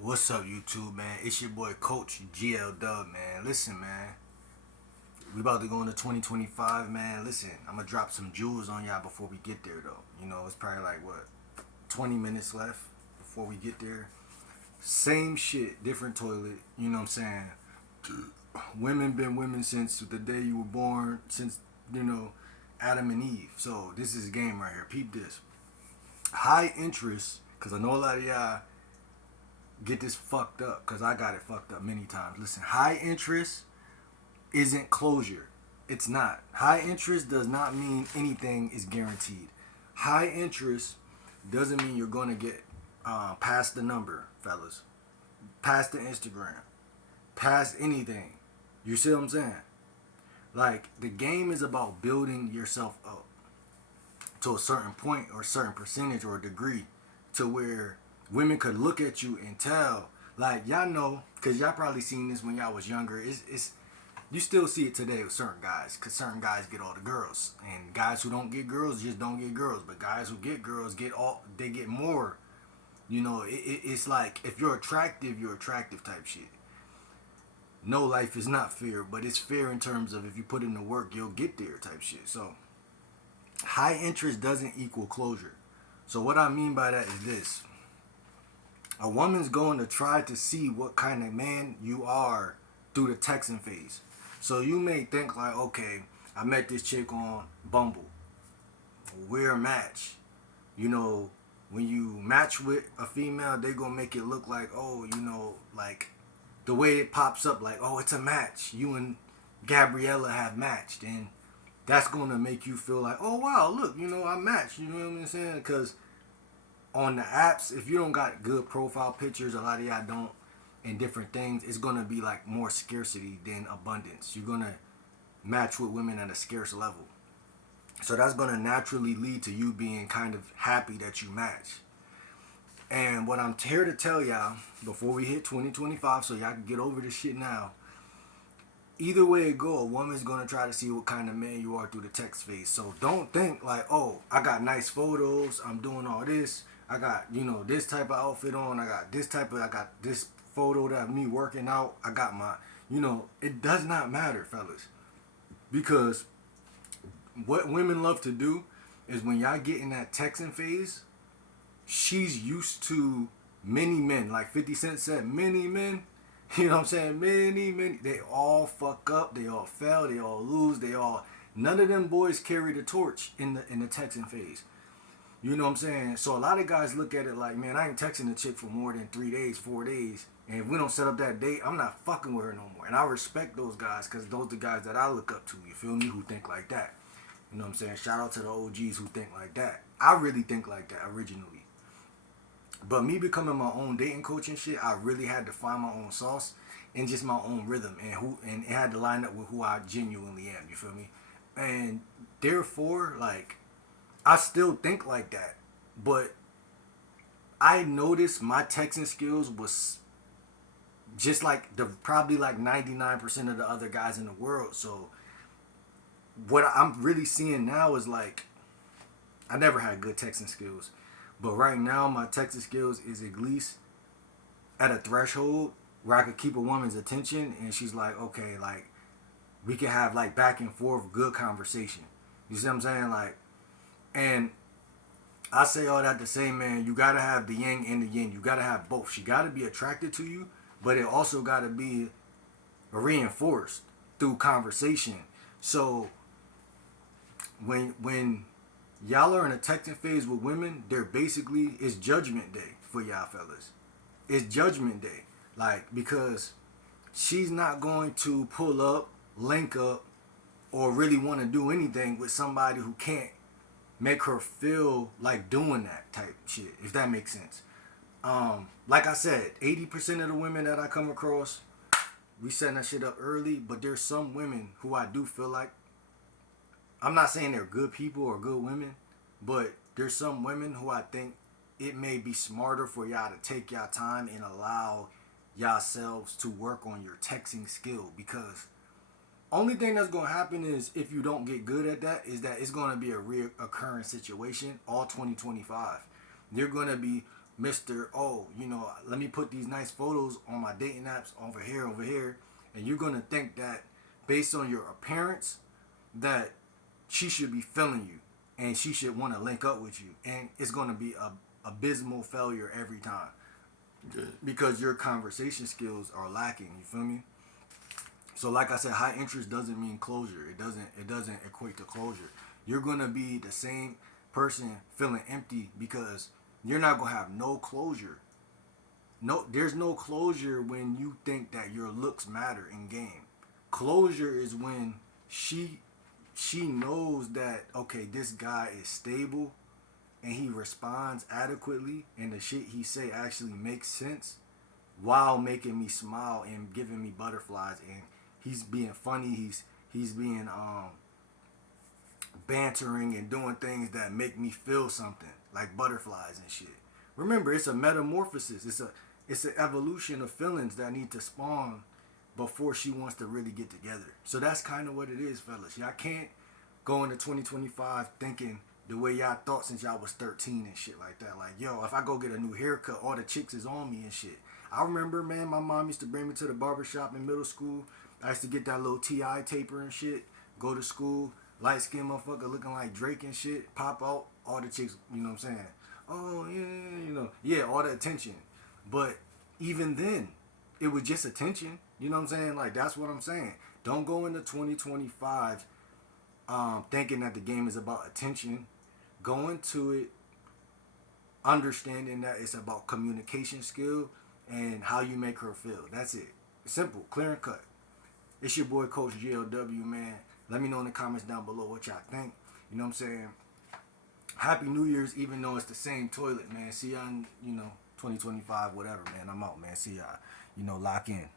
What's up, YouTube, man? It's your boy, Coach GL Dub, man. Listen, man. We about to go into 2025, man. Listen, I'm gonna drop some jewels on y'all before we get there, though. It's probably like, what, 20 minutes left before we get there. Same shit, different toilet. You know what I'm saying? Women been women since the day you were born, since, you know, Adam and Eve. So, this is a game right here. Peep this. High interest, because I know a lot of y'all get this fucked up because I got it fucked up many times. Listen, high interest isn't closure. It's not. High interest does not mean anything is guaranteed. High interest doesn't mean you're going to get past the number, fellas, past the Instagram, past anything. You see what I'm saying? Like, the game is about building yourself up to a certain point or a certain percentage or degree to where women could look at you and tell, like, y'all know, because y'all probably seen this when y'all was younger. It's you still see it today with certain guys, because certain guys get all the girls, and guys who don't get girls just don't get girls, but guys who get girls they get more. It's like, if you're attractive type shit. No, life is not fair, but it's fair in terms of if you put in the work, you'll get there type shit. So high interest doesn't equal closure. So what I mean by that is this: a woman's going to try to see what kind of man you are through the texting phase. So you may think like, okay, I met this chick on Bumble. We're a match. When you match with a female, they gonna make it look like, oh, like the way it pops up, like, oh, it's a match. You and Gabriella have matched, and that's gonna make you feel like, oh wow, look, I matched. You know what I'm saying? Because on the apps, if you don't got good profile pictures, a lot of y'all don't, and different things, it's gonna be like more scarcity than abundance. You're gonna match with women at a scarce level. So that's gonna naturally lead to you being kind of happy that you match. And what I'm here to tell y'all before we hit 2025, so y'all can get over this shit now. Either way it go, a woman's gonna try to see what kind of man you are through the text phase. So don't think like, oh, I got nice photos, I'm doing all this, I got, this type of outfit on, I got this photo that of me working out, I got my, it does not matter, fellas. Because what women love to do is when y'all get in that texting phase, she's used to many men. Like 50 Cent said, many men. You know what I'm saying? Many. They all fuck up. They all fail. They all lose. None of them boys carry the torch in the texting phase. You know what I'm saying? So a lot of guys look at it like, man, I ain't texting a chick for more than 3 days, 4 days. And if we don't set up that date, I'm not fucking with her no more. And I respect those guys because those are the guys that I look up to. You feel me? Who think like that. You know what I'm saying? Shout out to the OGs who think like that. I really think like that originally. But me becoming my own dating coach and shit, I really had to find my own sauce and just my own rhythm, and it had to line up with who I genuinely am. You feel me? And therefore, like, I still think like that, but I noticed my texting skills was just like the probably like 99% of the other guys in the world. So what I'm really seeing now is like, I never had good texting skills, but right now my texting skills is at least at a threshold where I could keep a woman's attention, and she's like, okay, like, we can have like back and forth good conversation. You see what I'm saying? Like, and I say all that to say, man, you gotta have the yang and the yin. You gotta have both. She gotta be attracted to you, but it also gotta be reinforced through conversation. So when y'all are in a texting phase with women, they're basically, it's judgment day for y'all fellas. It's judgment day. Like, because she's not going to pull up, link up, or really want to do anything with somebody who can't make her feel like doing that type shit, if that makes sense. Like I said, 80% of the women that I come across, we setting that shit up early, but there's some women who I do feel like, I'm not saying they're good people or good women, but there's some women who I think it may be smarter for y'all to take y'all time and allow yourselves to work on your texting skill, because only thing that's gonna happen is, if you don't get good at that, is that it's gonna be a reoccurring situation all 2025. You're gonna be Mr. Oh, let me put these nice photos on my dating apps over here, and you're gonna think that based on your appearance that she should be feeling you and she should want to link up with you, and it's gonna be a abysmal failure every time Good. because your conversation skills are lacking. You feel me? So like I said, high interest doesn't mean closure. It doesn't equate to closure. You're gonna be the same person feeling empty because you're not gonna have no closure. No, there's no closure when you think that your looks matter in game. Closure is when she she knows that okay, this guy is stable and he responds adequately and the shit he say actually makes sense while making me smile and giving me butterflies, and he's being funny, he's being bantering and doing things that make me feel something like butterflies and shit. Remember, it's a metamorphosis. It's an evolution of feelings that need to spawn before she wants to really get together. So that's kind of what it is, fellas. Y'all can't go into 2025 thinking the way y'all thought since y'all was 13 and shit like that. Like, yo, if I go get a new haircut, all the chicks is on me and shit. I remember, man, my mom used to bring me to the barbershop in middle school. I used to get that little TI taper and shit, go to school, light skinned motherfucker looking like Drake and shit, pop out, all the chicks, you know what I'm saying? Oh, yeah, yeah, all the attention. But even then, it was just attention. You know what I'm saying? Like, that's what I'm saying. Don't go into 2025 thinking that the game is about attention. Go into it understanding that it's about communication skill and how you make her feel. That's it. Simple, clear and cut. It's your boy, Coach GLW, man. Let me know in the comments down below what y'all think. You know what I'm saying? Happy New Year's, even though it's the same toilet, man. See y'all in, 2025, whatever, man. I'm out, man. See y'all. Lock in.